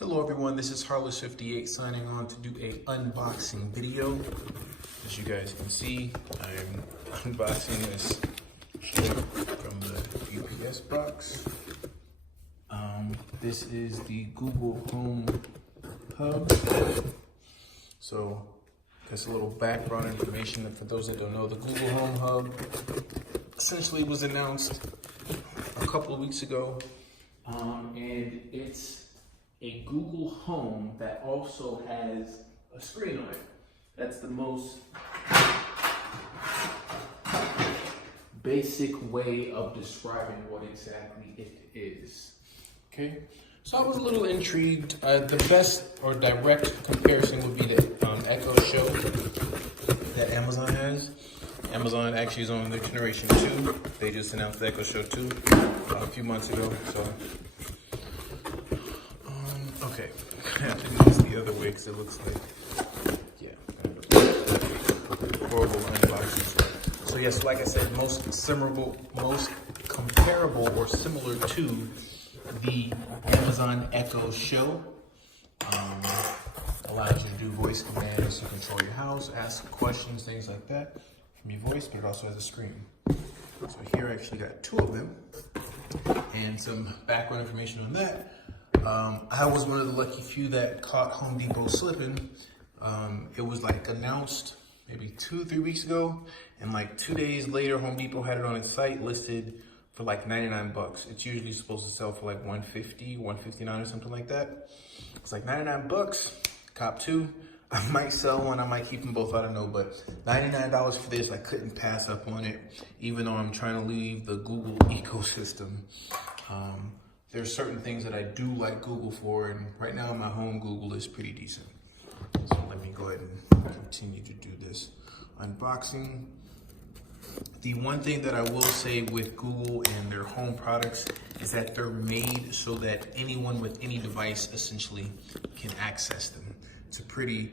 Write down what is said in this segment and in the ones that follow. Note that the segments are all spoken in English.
Hello everyone, this is Harless58 signing on to do a unboxing video. As you guys can see, I'm unboxing this from the UPS box. This is the Google Home Hub. So, just a little background information for those that don't know. The Google Home Hub essentially was announced a couple of weeks ago, and it's a Google Home that also has a screen on it. That's the most basic way of describing what exactly it is. Okay, so I was a little intrigued. The best or direct comparison would be the Echo Show that Amazon has. Amazon actually is on the Generation 2. They just announced the Echo Show 2 a few months ago. So, okay, I have to do this the other way because it looks like, horrible unboxing. So yes, like I said, most comparable or similar to the Amazon Echo Show. Allows you to do voice commands to control your house, ask questions, things like that from your voice, but it also has a screen. So here I actually got two of them and some background information on that. I was one of the lucky few that caught Home Depot slipping. It was like announced maybe 2-3 weeks ago, and like 2 days later, Home Depot had it on its site listed for like 99 bucks. It's usually supposed to sell for like 150, 159 or something like that. It's like 99 bucks, cop two. I might sell one, I might keep them both, I don't know, but $99 for this, I couldn't pass up on it, even though I'm trying to leave the Google ecosystem. There's certain things that I do like Google for, and right now in my home, Google is pretty decent. So let me go ahead and continue to do this unboxing. The one thing that I will say with Google and their home products is that they're made so that anyone with any device essentially can access them. It's a pretty,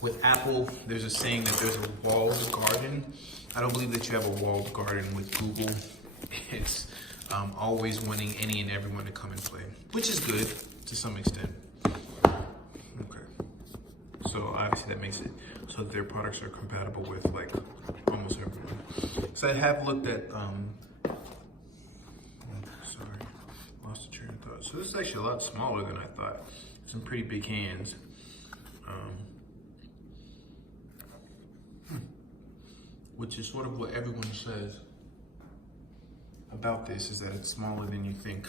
with Apple, there's a saying that there's a walled garden. I don't believe that you have a walled garden with Google. It's always wanting any and everyone to come and play, which is good to some extent. Okay, so obviously that makes it so that their products are compatible with like almost everyone. So I have looked at, sorry, lost the train of thought. So this is actually a lot smaller than I thought. Some pretty big hands. Which is sort of what everyone says about this, is that it's smaller than you think.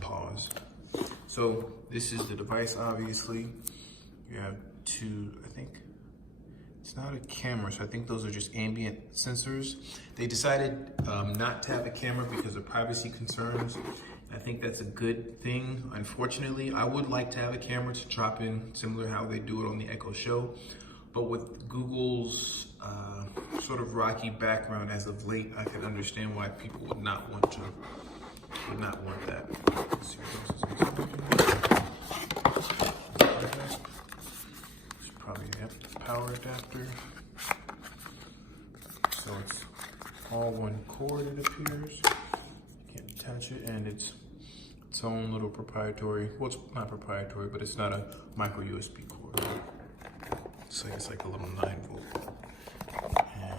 Pause. So this is the device, obviously. You have two, I think, it's not a camera, so I think those are just ambient sensors. They decided not to have a camera because of privacy concerns. I think that's a good thing. Unfortunately, I would like to have a camera to drop in, similar to how they do it on the Echo Show. But with Google's sort of rocky background as of late, I can understand why people would not want that. Let's see what else is inside. It's probably a power adapter. So it's all one cord, it appears. You can't attach it, and it's its own little proprietary, well, it's not proprietary, but it's not a micro USB cord. So it's like a little 9-volt. And I'm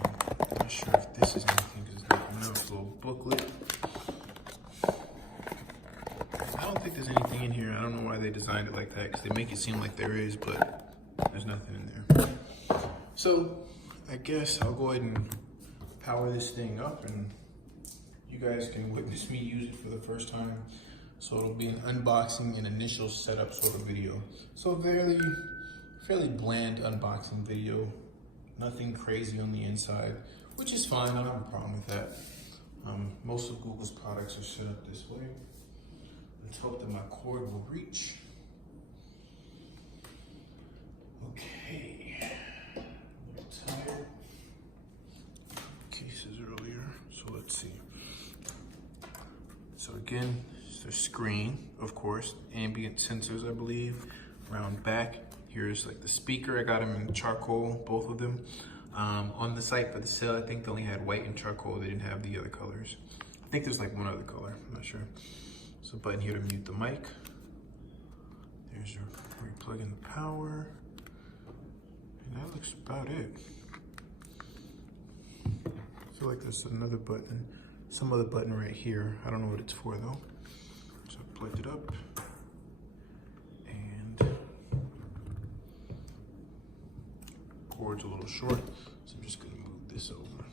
not sure if this is anything, because there's a little booklet. I don't think there's anything in here. I don't know why they designed it like that, because they make it seem like there is, but there's nothing in there. So I guess I'll go ahead and power this thing up, and you guys can witness me use it for the first time. So it'll be an unboxing and initial setup sort of video. So fairly bland unboxing video. Nothing crazy on the inside, which is fine. I don't have a problem with that. Most of Google's products are set up this way. Let's hope that my cord will reach. Okay. I'm a little tired. Cases earlier, so let's see. So again, it's the screen, of course, ambient sensors, I believe, around back. Here's like the speaker. I got them in charcoal, both of them. On the site for the sale, I think they only had white and charcoal. They didn't have the other colors. I think there's like one other color, I'm not sure. So a button here to mute the mic. Here's your, where you plug in the power. And that looks about it. I feel like there's another button, some other button right here. I don't know what it's for though. So I plugged it up. And cord's a little short, so I'm just gonna move this over.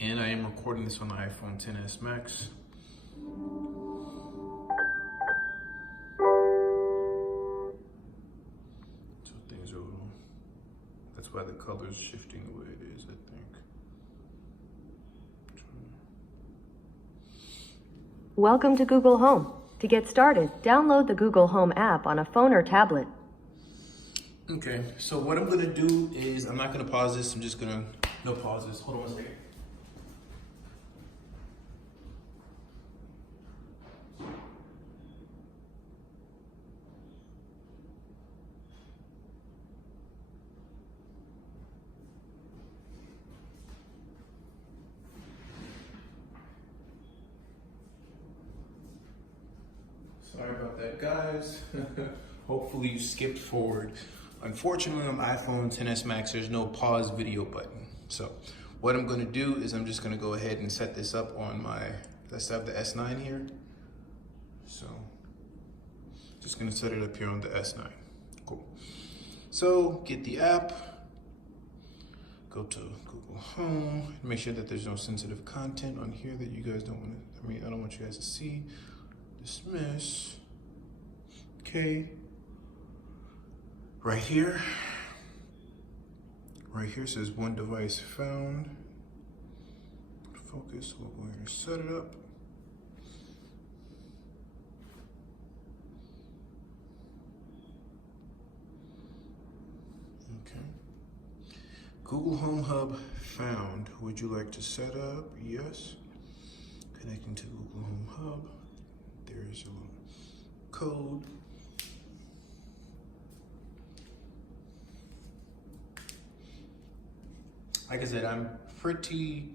And I am recording this on the iPhone XS Max. So things are a little, that's why the color's shifting the way it is, I think. Welcome to Google Home. To get started, download the Google Home app on a phone or tablet. Okay, so what I'm gonna do is, I'm not gonna pause this, I'm just gonna, no pauses, hold on one second. Sorry about that, guys. Hopefully you skipped forward. Unfortunately, on the iPhone XS Max, there's no pause video button. So what I'm gonna do is I'm just gonna go ahead and set this up on my, let's have the S9 here. So just gonna set it up here on the S9. Cool. So get the app, go to Google Home, make sure that there's no sensitive content on here that you guys don't want to, I don't want you guys to see. Dismiss. Okay. Right here says one device found. Focus, we'll go ahead and set it up. Okay. Google Home Hub found. Would you like to set up? Yes. Connecting to Google Home Hub. There's a little code. Like I said, I'm pretty,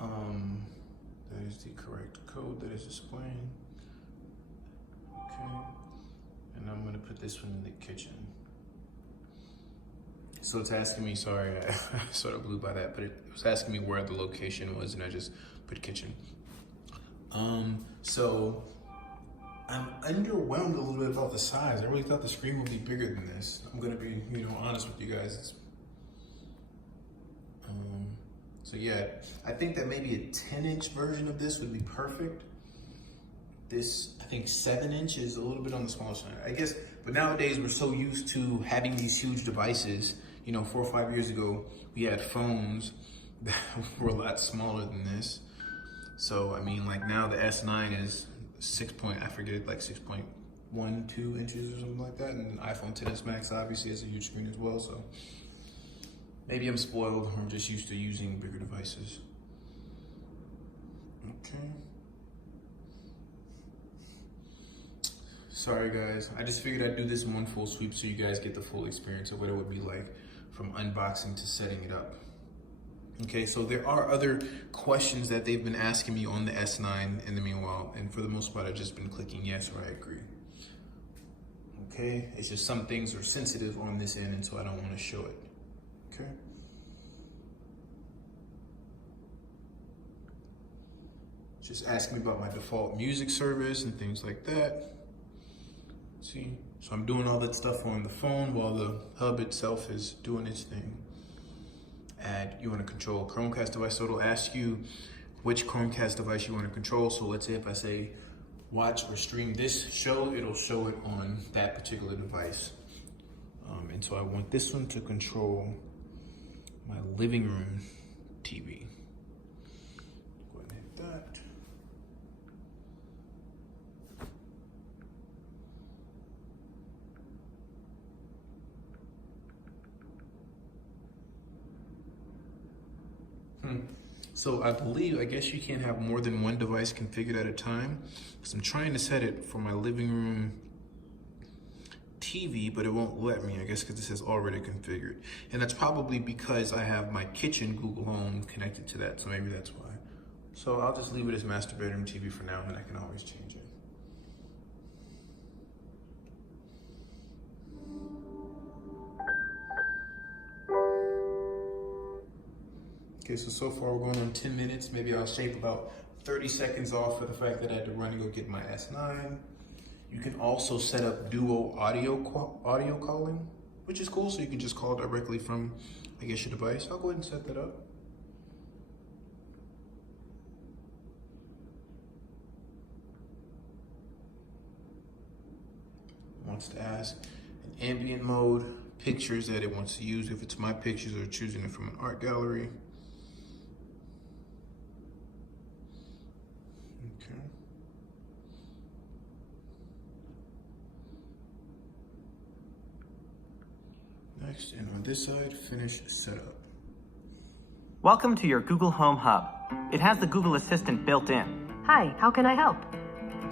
that is the correct code that is displaying. Okay, and I'm gonna put this one in the kitchen. So it's asking me, sorry, I sort of blew by that, but it was asking me where the location was and I just put kitchen. So I'm underwhelmed a little bit about the size. I really thought the screen would be bigger than this. I'm gonna be, honest with you guys. So yeah, I think that maybe a 10-inch version of this would be perfect. This, I think 7-inch is a little bit on the small side, I guess. But nowadays we're so used to having these huge devices. 4 or 5 years ago, we had phones that were a lot smaller than this. So, I mean, like now the S9 is 6.12 inches or something like that. And the iPhone XS Max obviously has a huge screen as well. So maybe I'm spoiled or I'm just used to using bigger devices. Okay. Sorry guys, I just figured I'd do this in one full sweep so you guys get the full experience of what it would be like from unboxing to setting it up. Okay, so there are other questions that they've been asking me on the S9 in the meanwhile, and for the most part, I've just been clicking yes or I agree. Okay, it's just some things are sensitive on this end, and so I don't want to show it. Okay. Just ask me about my default music service and things like that. See, so I'm doing all that stuff on the phone while the hub itself is doing its thing. Add, you want to control Chromecast device, so it'll ask you which Chromecast device you want to control. So let's say if I say watch or stream this show, it'll show it on that particular device. And so I want this one to control my living room TV. Go ahead and hit that. So I guess you can't have more than one device configured at a time. Because I'm trying to set it for my living room TV, but it won't let me, I guess because it says already configured. And that's probably because I have my kitchen Google Home connected to that, so maybe that's why. So I'll just leave it as master bedroom TV for now, and I can always change it. Okay, so far we're going on 10 minutes. Maybe I'll shave about 30 seconds off for the fact that I had to run and go get my S9. You can also set up duo audio calling, which is cool. So you can just call directly from, I guess, your device. I'll go ahead and set that up. Wants to ask in ambient mode, pictures that it wants to use, if it's my pictures or choosing it from an art gallery. Okay. Next, and on this side, finish setup. Welcome to your Google Home Hub. It has the Google Assistant built in, Hi, how can I help?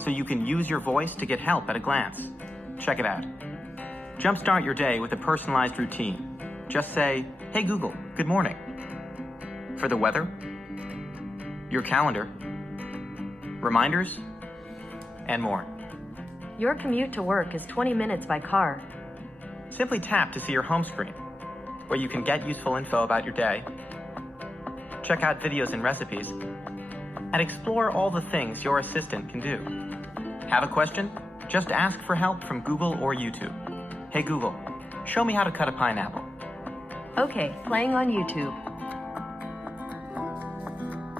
so you can use your voice to get help at a glance. Check it out. Jumpstart your day with a personalized routine. Just say, "Hey Google, good morning." For the weather, your calendar, reminders, and more. Your commute to work is 20 minutes by car. Simply tap to see your home screen, where you can get useful info about your day, check out videos and recipes, and explore all the things your assistant can do. Have a question? Just ask for help from Google or YouTube. Hey Google, show me how to cut a pineapple. Okay, playing on YouTube.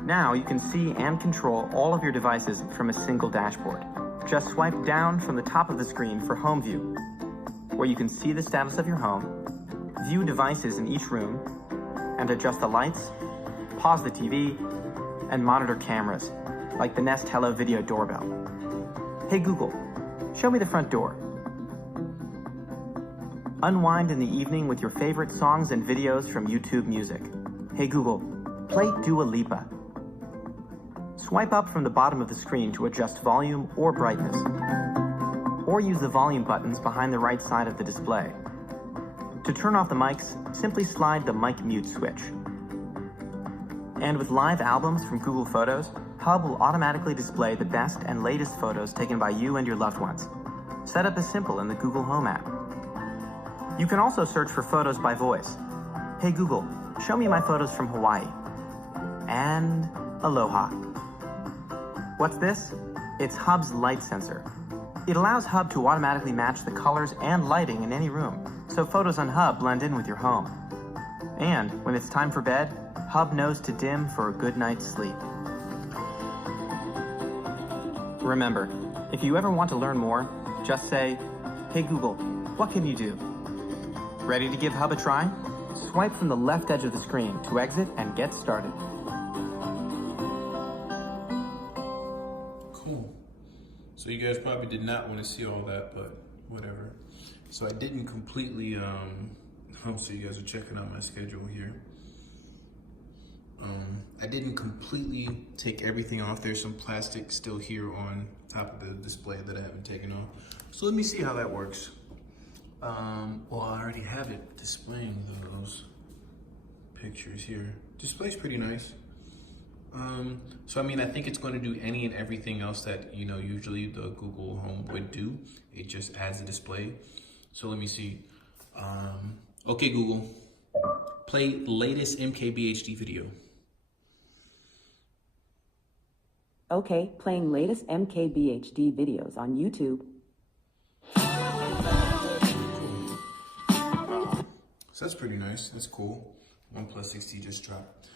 Now you can see and control all of your devices from a single dashboard. Just swipe down from the top of the screen for Home View, where you can see the status of your home, view devices in each room, and adjust the lights, pause the TV, and monitor cameras, like the Nest Hello Video doorbell. Hey Google, show me the front door. Unwind in the evening with your favorite songs and videos from YouTube Music. Hey Google, play Dua Lipa. Swipe up from the bottom of the screen to adjust volume or brightness, or use the volume buttons behind the right side of the display. To turn off the mics, simply slide the mic mute switch. And with live albums from Google Photos, Hub will automatically display the best and latest photos taken by you and your loved ones. Setup is simple in the Google Home app. You can also search for photos by voice. Hey Google, show me my photos from Hawaii. And aloha. What's this? It's Hub's light sensor. It allows Hub to automatically match the colors and lighting in any room, so photos on Hub blend in with your home. And when it's time for bed, Hub knows to dim for a good night's sleep. Remember, if you ever want to learn more, just say, "Hey Google, what can you do?" Ready to give Hub a try? Swipe from the left edge of the screen to exit and get started. Cool. So you guys probably did not want to see all that, but whatever. So I didn't completely, so you guys are checking out my schedule here. I didn't completely take everything off. There's some plastic still here on top of the display that I haven't taken off. So let me see how that works. Well, I already have it displaying those pictures here. Display's pretty nice. So I mean, I think it's going to do any and everything else that, you know, usually the Google Home would do. It just adds a display. So let me see. Okay, Google, play latest MKBHD video. Okay, playing latest MKBHD videos on YouTube. So that's pretty nice. That's cool. OnePlus 6T just dropped.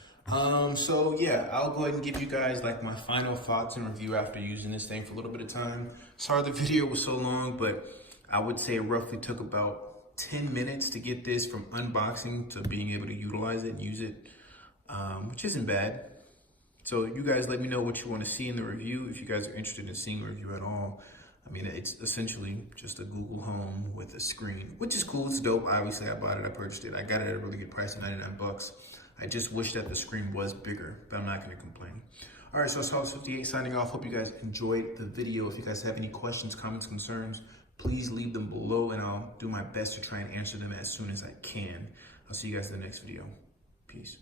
So yeah, I'll go ahead and give you guys like my final thoughts and review after using this thing for a little bit of time. Sorry the video was so long, but I would say it roughly took about 10 minutes to get this from unboxing to being able to utilize it and use it, which isn't bad. So you guys let me know what you want to see in the review. If you guys are interested in seeing a review at all. I mean, it's essentially just a Google Home with a screen, which is cool. It's dope. Obviously, I bought it. I purchased it. I got it at a really good price, 99 bucks. I just wish that the screen was bigger, but I'm not going to complain. All right, so it's Sauce58 signing off. Hope you guys enjoyed the video. If you guys have any questions, comments, concerns, please leave them below, and I'll do my best to try and answer them as soon as I can. I'll see you guys in the next video. Peace.